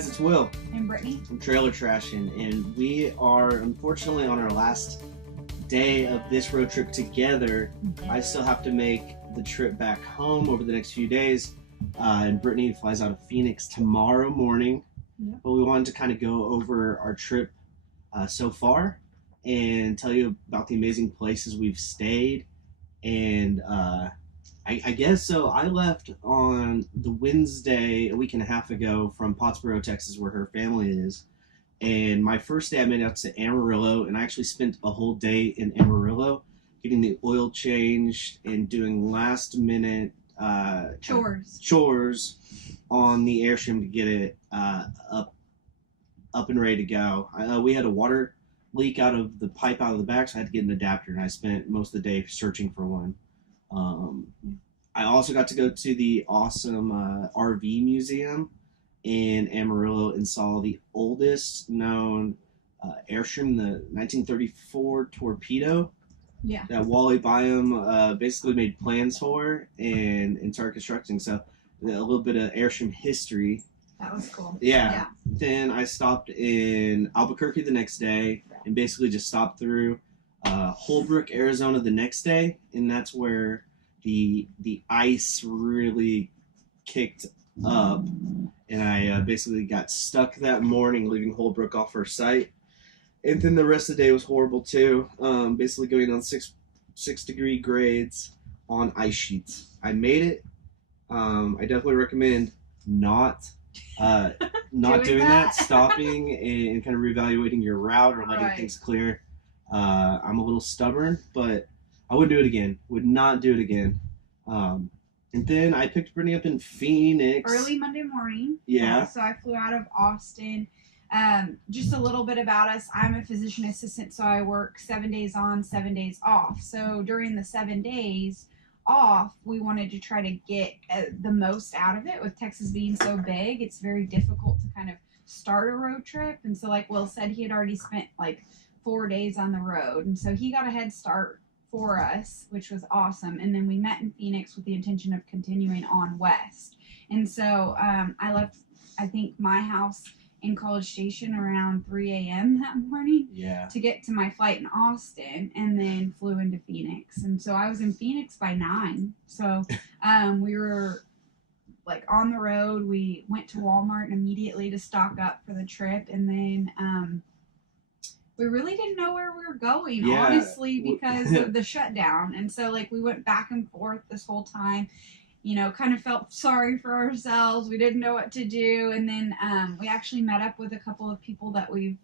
guys, it's Will. And Brittany. From Trailer Trashin, and we are unfortunately on our last day of this road trip together. I still have to make the trip back home over the next few days, and Brittany flies out of Phoenix tomorrow morning. Yep. But we wanted to kind of go over our trip so far and tell you about the amazing places we've stayed. And I guess so. I left on the Wednesday a week and a half ago from Pottsboro, Texas, where her family is. And my first day I made it out to Amarillo, and I actually spent a whole day in Amarillo getting the oil changed and doing last minute chores on the Airstream to get it up and ready to go. We had a water leak out of the pipe out of the back, so I had to get an adapter, and I spent most of the day searching for one. I also got to go to the awesome RV museum in Amarillo and saw the oldest known Airstream, the 1934 torpedo. Yeah. That Wally Byam basically made plans for and started constructing. So a little bit of Airstream history. That was cool. Yeah. Then I stopped in Albuquerque the next day and basically just stopped through Holbrook, Arizona the next day, and that's where the ice really kicked up, and I basically got stuck that morning leaving Holbrook off our site. And then the rest of the day was horrible too, basically going on six degree grades on ice sheets. I made it. I definitely recommend not doing that, stopping and kind of reevaluating your route or letting things clear. I'm a little stubborn, but I wouldn't do it again. Would not do it again. And then I picked Brittany up in Phoenix. Early Monday morning. Yeah. So I flew out of Austin. Just a little bit about us. I'm a physician assistant, so I work 7 days on, 7 days off. So during the 7 days off, we wanted to try to get the most out of it. With Texas being so big, it's very difficult to kind of start a road trip. And so like Will said, he had already spent like 4 days on the road. And so he got a head start for us, which was awesome. And then we met in Phoenix with the intention of continuing on west. And so I left, I think, my house in College Station around 3 a.m. that morning to get to my flight in Austin, and then flew into Phoenix. And so I was in Phoenix by 9. So we were like on the road. We went to Walmart immediately to stock up for the trip, and then we really didn't know where we were going, honestly, because of the shutdown. And so like we went back and forth this whole time, you know, kind of felt sorry for ourselves. We didn't know what to do. And then we actually met up with a couple of people that we've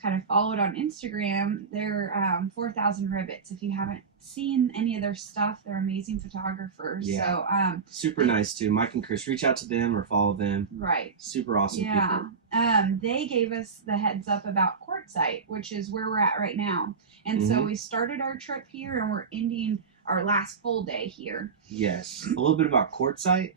kind of followed on Instagram. They're 4,000 Ribbits. If you haven't seen any of their stuff, they're amazing photographers. Yeah. So super nice too. Mike and Chris, reach out to them or follow them. Right. Super awesome people. They gave us the heads up about Quartzsite, which is where we're at right now. And so we started our trip here, and we're ending our last full day here. Yes. A little bit about Quartzsite.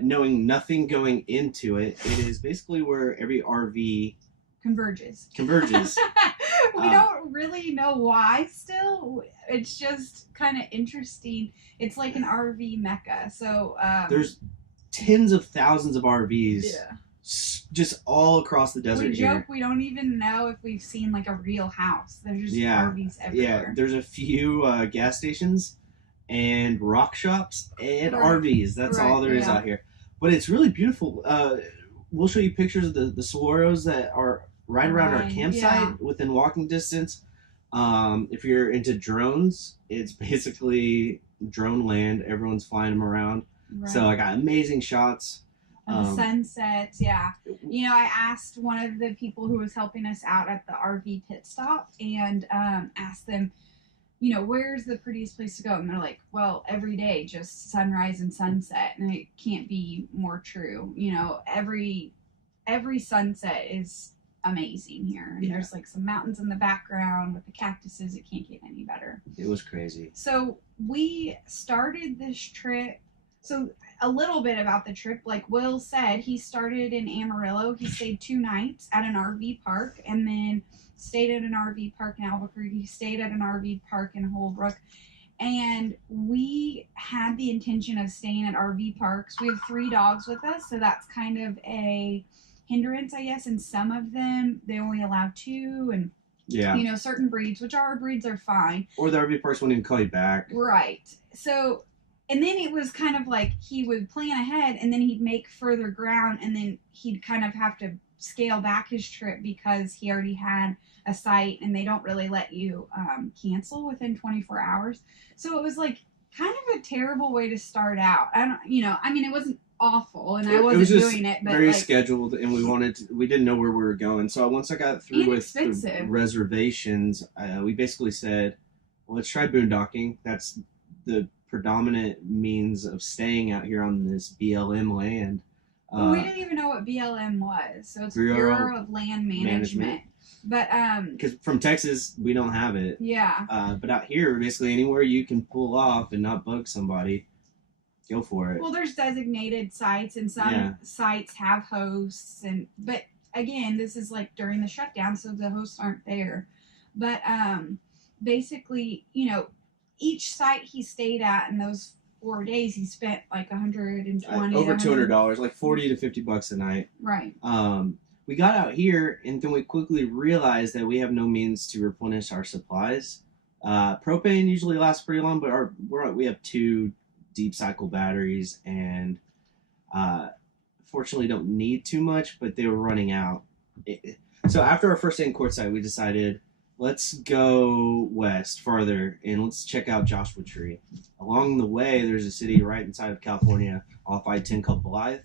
Knowing nothing going into it, it is basically where every RV converges. We don't really know why still. It's just kind of interesting. It's like an RV mecca. So there's tens of thousands of RVs just all across the desert. We joke we don't even know if we've seen like a real house. There's just RVs everywhere. Yeah, there's a few gas stations and rock shops and RVs. That's all there is out here. But it's really beautiful. We'll show you pictures of the saguaros that are right around our campsite within walking distance. If you're into drones, it's basically drone land. Everyone's flying them around. Right. So I got amazing shots. The sunsets, You know, I asked one of the people who was helping us out at the RV pit stop and asked them, you know, where's the prettiest place to go? And they're like, well, every day, just sunrise and sunset. And it can't be more true. You know, every sunset is amazing here. And there's like some mountains in the background with the cactuses. It can't get any better. It was crazy. So we started this trip. So a little bit about the trip, like Will said, he started in Amarillo. He stayed 2 nights at an RV park, and then stayed at an RV park in Albuquerque. He stayed at an RV park in Holbrook. And we had the intention of staying at RV parks. We have 3 dogs with us, so that's kind of a hindrance, I guess. And some of them, they only allow 2, and certain breeds, which our breeds are fine. Or the RV parks won't even call you back. Right. So, and then it was kind of like he would plan ahead, and then he'd make further ground, and then he'd kind of have to scale back his trip because he already had a site, and they don't really let you cancel within 24 hours. So it was like kind of a terrible way to start out. It wasn't awful, and I wasn't doing it, but very scheduled, and we didn't know where we were going. So once I got through with the reservations, we basically said, well, let's try boondocking. That's the predominant means of staying out here on this BLM land. We didn't even know what BLM was, so it's Bureau of Land Management. But because from Texas we don't have it. Yeah. But out here, basically anywhere you can pull off and not bug somebody, go for it. Well, there's designated sites, and some sites have hosts, but again, this is like during the shutdown, so the hosts aren't there. But basically, each site he stayed at in those 4 days, he spent like $120 over $200, like $40 to $50 a night. Right. We got out here, and then we quickly realized that we have no means to replenish our supplies. Propane usually lasts pretty long, but we have 2 deep cycle batteries, and fortunately don't need too much, but they were running out. So after our first day in Quartzsite, we decided, let's go west farther, and let's check out Joshua Tree. Along the way, there's a city right inside of California off I-10 called Blythe.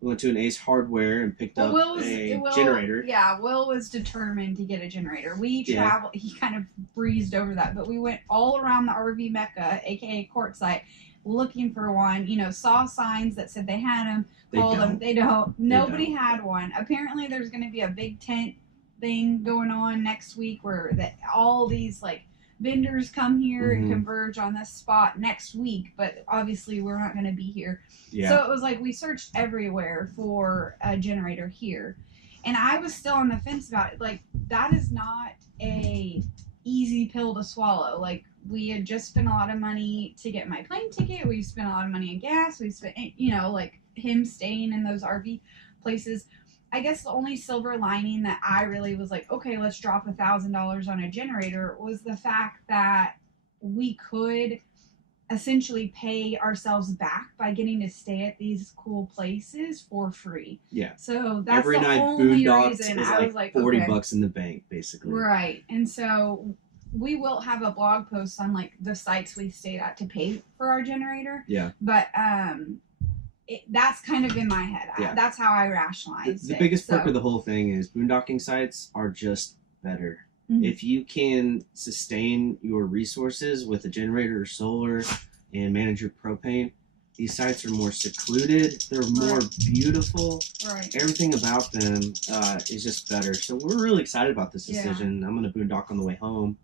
We went to an Ace Hardware and picked up a generator. Yeah, Will was determined to get a generator. We traveled, he kind of breezed over that, but we went all around the RV Mecca, aka Quartzsite, looking for one. Saw signs that said they had them, called them, they don't. Nobody had one. Apparently there's going to be a big tent thing going on next week where all these like vendors come here and converge on this spot next week, but obviously we're not going to be here. So it was like we searched everywhere for a generator here, and I was still on the fence about it. Like, that is not a easy pill to swallow. Like, we had just spent a lot of money to get my plane ticket, we spent a lot of money on gas, we spent like him staying in those RV places. I guess the only silver lining that I really was like, okay, let's drop $1,000 on a generator, was the fact that we could essentially pay ourselves back by getting to stay at these cool places for free. Yeah. So that's every the night only boondocks reason is I was like, $40 in the bank, basically. Right. And so we will have a blog post on like the sites we stayed at to pay for our generator. Yeah. But that's kind of in my head. That's how I rationalized the biggest perk of the whole thing is boondocking sites are just better. If you can sustain your resources with a generator or solar and manage your propane, these sites are more secluded. They're more beautiful. Right. Everything about them is just better. So we're really excited about this decision. I'm going to boondock on the way home.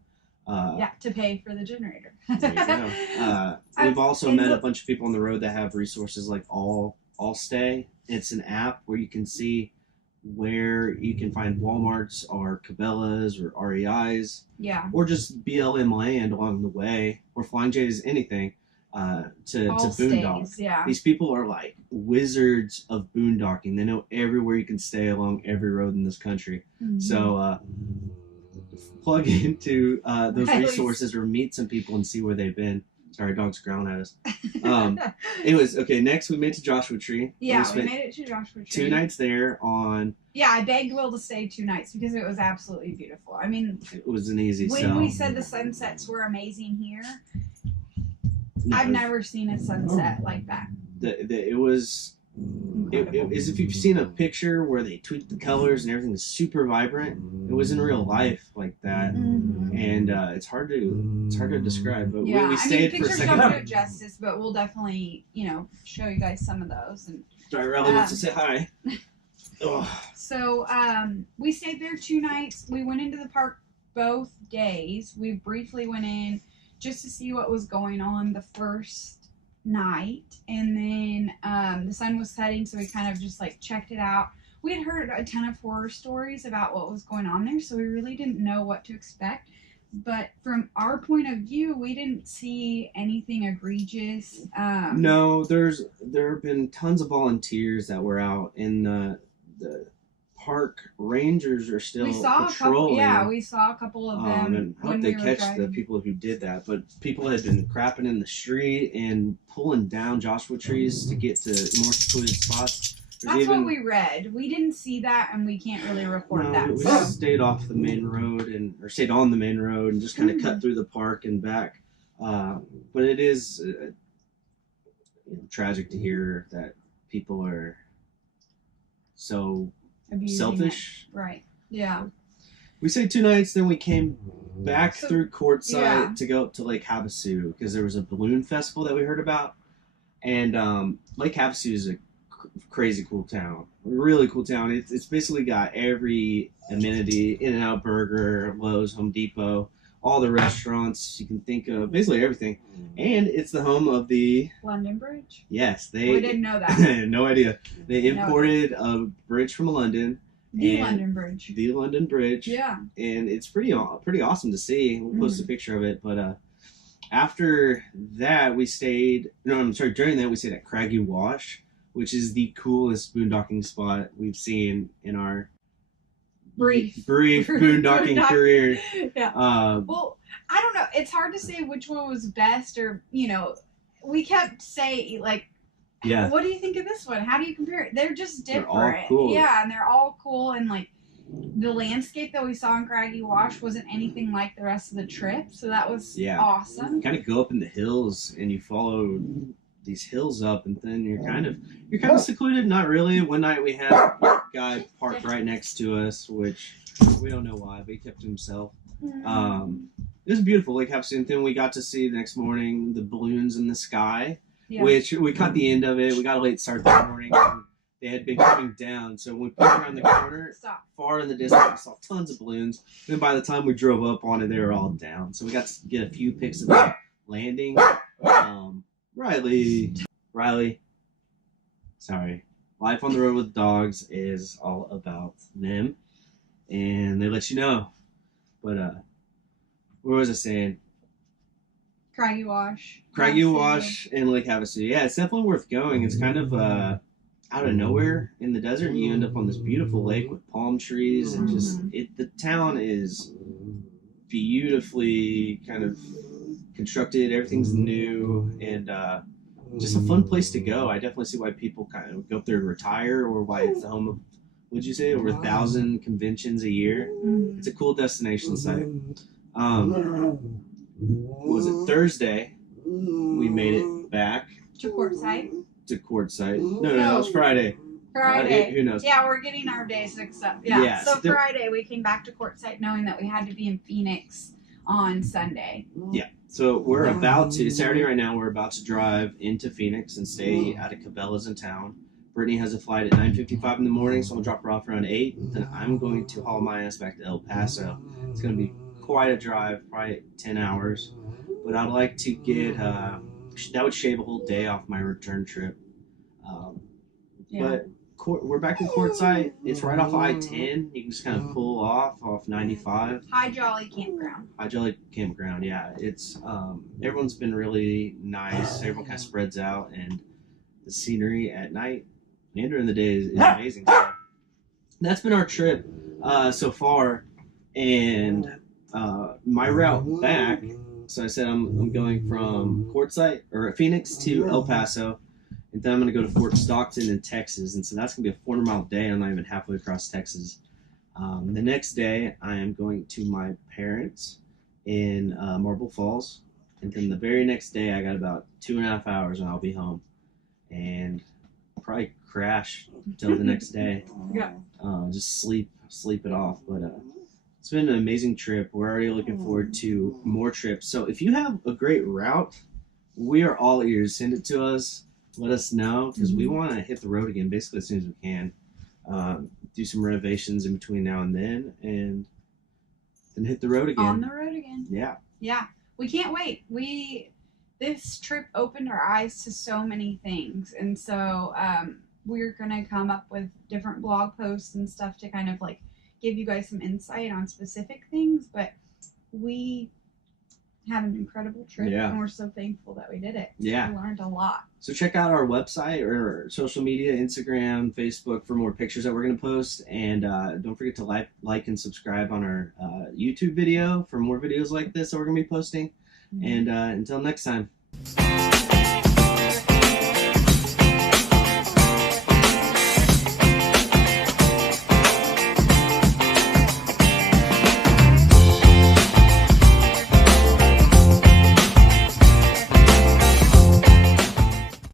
To pay for the generator. There you go. We've also met a bunch of people on the road that have resources like All Stay. It's an app where you can see where you can find Walmarts or Cabela's or REI's. Yeah. Or just BLM land along the way, or Flying J's, anything to boondock. Yeah. These people are like wizards of boondocking. They know everywhere you can stay along every road in this country. So plug into those resources or meet some people and see where they've been. Sorry, dog's growling at us. Anyways, okay, next we made it to Joshua Tree. Yeah, we made it to Joshua Tree. 2 nights there on... Yeah, I begged Will to stay 2 nights because it was absolutely beautiful. I mean... It was an easy sell. When we said the sunsets were amazing here, I've never seen a sunset like that. It was... It is, if you've seen a picture where they tweak the colors and everything is super vibrant, it was in real life like that, and it's hard to describe. But we stayed for a second. Pictures don't do it justice, but we'll definitely show you guys some of those. And sorry, Riley wants to say hi. So we stayed there 2 nights. We went into the park both days. We briefly went in just to see what was going on the first night, and then the sun was setting, so we kind of just like checked it out. We had heard a ton of horror stories about what was going on there, so we really didn't know what to expect. But from our point of view, we didn't see anything egregious. No, there have been tons of volunteers that were out in the park rangers are still We saw patrolling. we saw a couple of them. And I hope when they we were catch driving. the people who did that. But people had been crapping in the street and pulling down Joshua trees to get to more secluded spots. That's what we read. We didn't see that, and we can't really report that. We So. stayed off the main road or stayed on the main road and just kind of cut through the park and back. But it is tragic to hear that people are so Abusing selfish. it. Right. Yeah. We stayed 2 nights, then we came back through Quartzsite yeah. to go up to Lake Havasu because there was a balloon festival that we heard about. And Lake Havasu is a crazy cool town. A really cool town. It's basically got every amenity, In-N-Out Burger, Lowe's, Home Depot, all the restaurants you can think of, basically everything. And it's the home of the London Bridge. Yes, We didn't know that. no idea. They imported a bridge from London. The London Bridge. The London Bridge. Yeah. And it's pretty awesome to see. We'll post a picture of it. But after that, during that, we stayed at Craggy Wash, which is the coolest boondocking spot we've seen in our brief boondocking career. Yeah. Well, I don't know. It's hard to say which one was best, or we kept saying what do you think of this one? How do you compare it? They're just different. They're all cool. Yeah, and they're all cool, and the landscape that we saw in Craggy Wash wasn't anything like the rest of the trip, so that was awesome. You kind of go up in the hills and you follow these hills up, and then you're kind of secluded. Not really. One night we had a guy parked right next to us, which we don't know why, but he kept to himself. It was beautiful, Lake Havasu. Then we got to see the next morning the balloons in the sky, which we caught the end of it. We got a late start that morning. And they had been coming down, so when we pulled around the corner, far in the distance, we saw tons of balloons. Then by the time we drove up on it, they were all down. So we got to get a few pics of that landing. Riley, sorry. Life on the road with dogs is all about them, and they let you know. But what was I saying? Craggy Wash and Lake Havasu. Yeah, it's definitely worth going. It's kind of out of nowhere in the desert. You end up on this beautiful lake with palm trees and the town is beautifully kind of constructed. Everything's new and just a fun place to go. I definitely see why people kind of go up there to retire, or why it's the home of, would you say, over 1,000 conventions a year. It's a cool destination site. Was it Thursday? We made it back to Quartzsite. No, that was Friday. Who knows? Yeah, we're getting our days mixed up. Yeah. So Friday we came back to Quartzsite knowing that we had to be in Phoenix on Sunday. Yeah. So we're about to, Saturday right now, we're about to drive into Phoenix and stay at a Cabela's in town. Brittany has a flight at 9:55 in the morning, so I'll drop her off around 8. Then I'm going to haul my ass back to El Paso. It's going to be quite a drive, probably 10 hours. But I'd like to get, that would shave a whole day off my return trip. But we're back in Quartzsite. It's right off I-10. You can just kind of pull off 95. High Jolly Campground. Yeah. It's everyone's been really nice. Everyone kind of spreads out, and the scenery at night and during the day is amazing. So that's been our trip so far, and my route back. So I said I'm going from Phoenix to El Paso. And then I'm going to go to Fort Stockton in Texas. And so that's going to be a 400-mile day. I'm not even halfway across Texas. The next day, I am going to my parents in Marble Falls. And then the very next day, I got about 2.5 hours and I'll be home. And I'll probably crash until the next day. Just sleep it off. But it's been an amazing trip. We're already looking forward to more trips. So if you have a great route, we are all ears. Send it to us. Let us know, because we want to hit the road again basically as soon as we can. Do some renovations in between now and then, and then hit the road again. On the road again. Yeah. We can't wait. This trip opened our eyes to so many things, and so we're gonna come up with different blog posts and stuff to kind of give you guys some insight on specific things. But we had an incredible trip, Yeah. and we're so thankful that we did it. Yeah. We learned a lot. So check out our website or social media, Instagram, Facebook, for more pictures that we're going to post. And don't forget to like and subscribe on our YouTube video for more videos like this that we're going to be posting. And until next time.